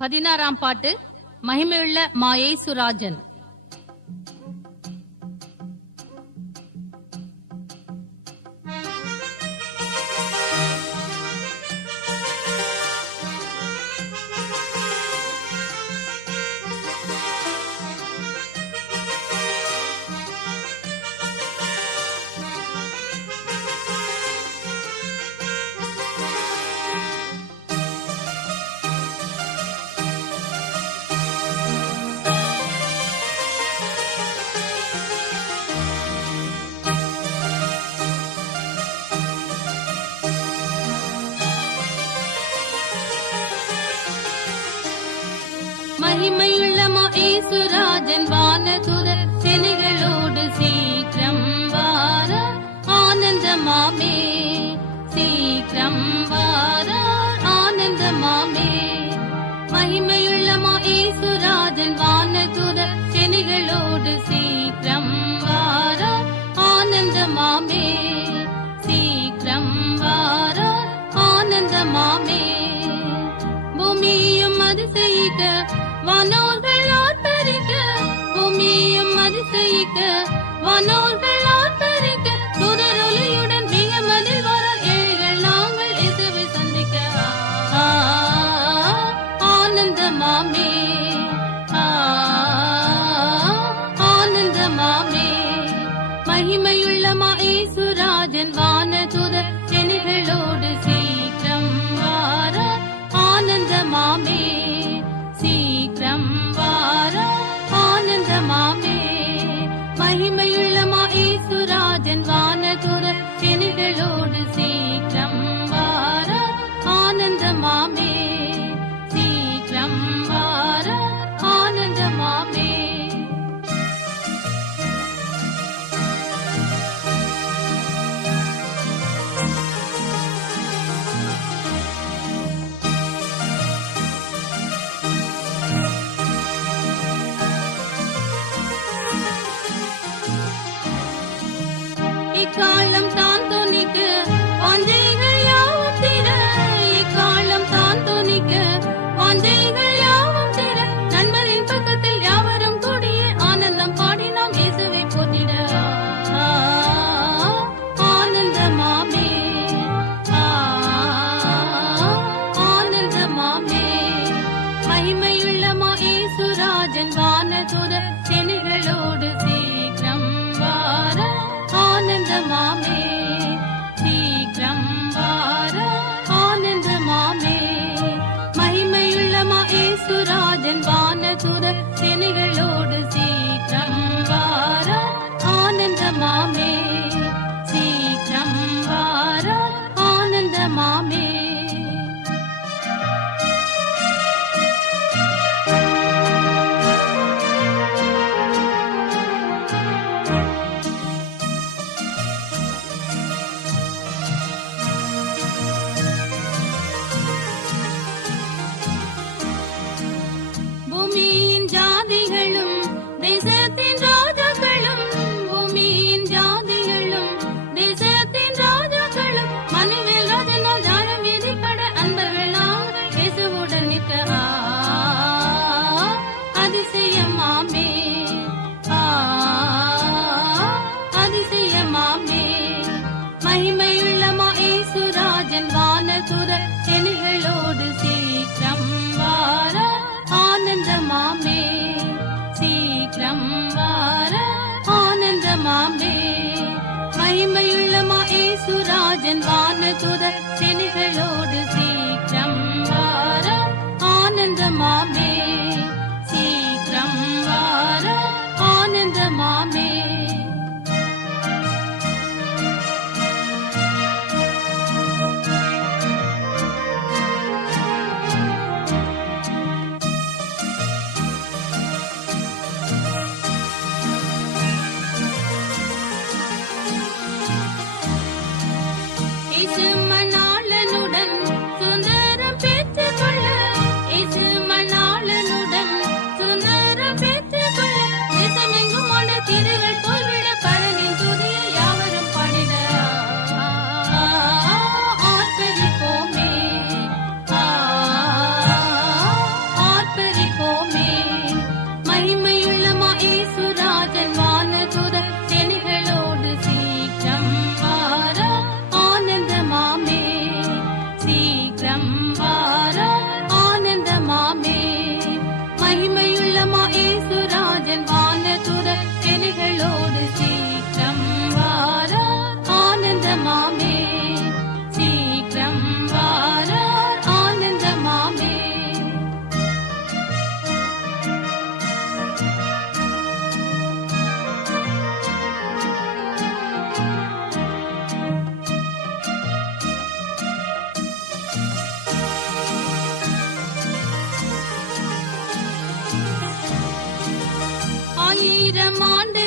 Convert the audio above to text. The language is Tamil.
16ஆம் பாட்டு மகிமையுள்ள மாயேசுராஜன். மகிமையுள்ள மாயேசுராஜன் வானதூதர் சேனைகளோடு சீக்கிரம் வார ஆனந்தமாமே, சீக்கிரம் வார ஆனந்தமாமே. மகிமையுள்ள மாயேசுராஜன் வானதூதர் சேனைகளோடு சீக்கிரம் வார ஆனந்தமாமே, சீக்கிரம் வார ஆனந்தமாமே. பூமியும் அதிசயிக்க வானோர்கள் ஆர்ப்பரிக்க, பூமியும் அதிசயிக்க வானோர்கள் ஆர்ப்பரிக்க, தூதரொலியுடன் மிக மதில் வர ஏழைகள் நாங்கள் இயேசுவை சந்திக்க ஆனந்தமாமே, ஆனந்தமாமே. மகிமையுள்ள மாயேசுராஜன் வானதூதர் சேனைகளோடு சீக்கிரம் வார ஆனந்தமாமே, சீக்கிரம் வார ஆனந்தமாமே. மகிமையுள்ள மாயேசுராஜன் வானதூதர் சேனைகளோடு சீக்கிரம் வார ஆனந்தமாமே, சீக்கிரம் வார ஆனந்தமாமே. இக்காலம் தான் துணிக்க வாஞ்சைகள் யாவும் திற, இக்காலம் தான் துணிக்க வாஞ்சைகள் யாவும் திற, நண்பரின் பக்கத்தில் யாவரும் கூடிய ஆனந்தம் பாடி நாம் இயேசுவை போற்றிட ஆனந்தமாமே, ஆனந்தமாமே. மகிமையுள்ள மாயேசுராஜன் வானதூதர் சேனைகளோடு சீக்கிரம் வார ஆனந்தமாமே, சீக்கிரம் வார ஆனந்தமாமே. மகிமையுள்ள மாயேசுராஜன் வானதூதர் சேனைகளோடு சீக்கிரம் வார ஆனந்தமாமே, சீக்கிரம் வார ஆனந்தமாமே. பூமியின் ஜாதிகளும் தேசத்தின் ராஜாக்களும், பூமியின் ஜாதிகளும் தேசத்தின் ராஜாக்களும், மனுவேல் ராஜனால் ஞானம் விதிப்பட அன்பர்கள் நாங்கள் இயேசுவுடன் நிற்க அதிசயமாமே, அதிசயமாமே. மகிமையுள்ள மாயேசுராஜன் வானதூதர் சேனைகளோடு சீக்கிரம் வார ஆனந்தமாமே, சீக்கிரம் வார ஆனந்தமாமே. மகிமையுள்ள மாயேசுராஜன் வானதூதர் சேனைகளோடு சீக்கிரம் வார ஆனந்தமாமே, சீக்கிரம் வார ஆனந்தமாமே. இயேசு மணாளனுடன் ஆயிரம் ஆண்டு